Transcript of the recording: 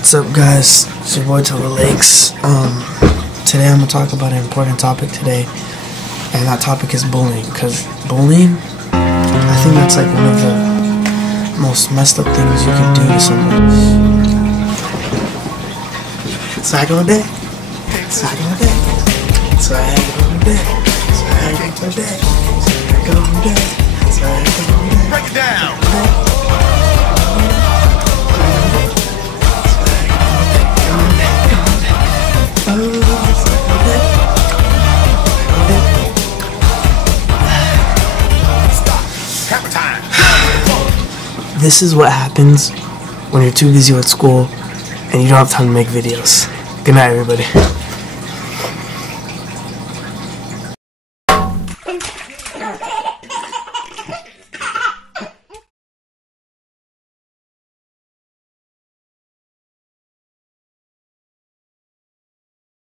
What's up, guys? It's your boy ItsTogoLakes. Today I'm gonna talk about an important topic today, and that topic is bullying. Cause bullying, I think that's like one of the most messed up things you can do to someone. Swag on deck, swag on deck, swag on deck, swag on deck, swag on deck, swag on deck. Break it down. This is what happens when you're too busy with school and you don't have time to make videos. Good night, everybody.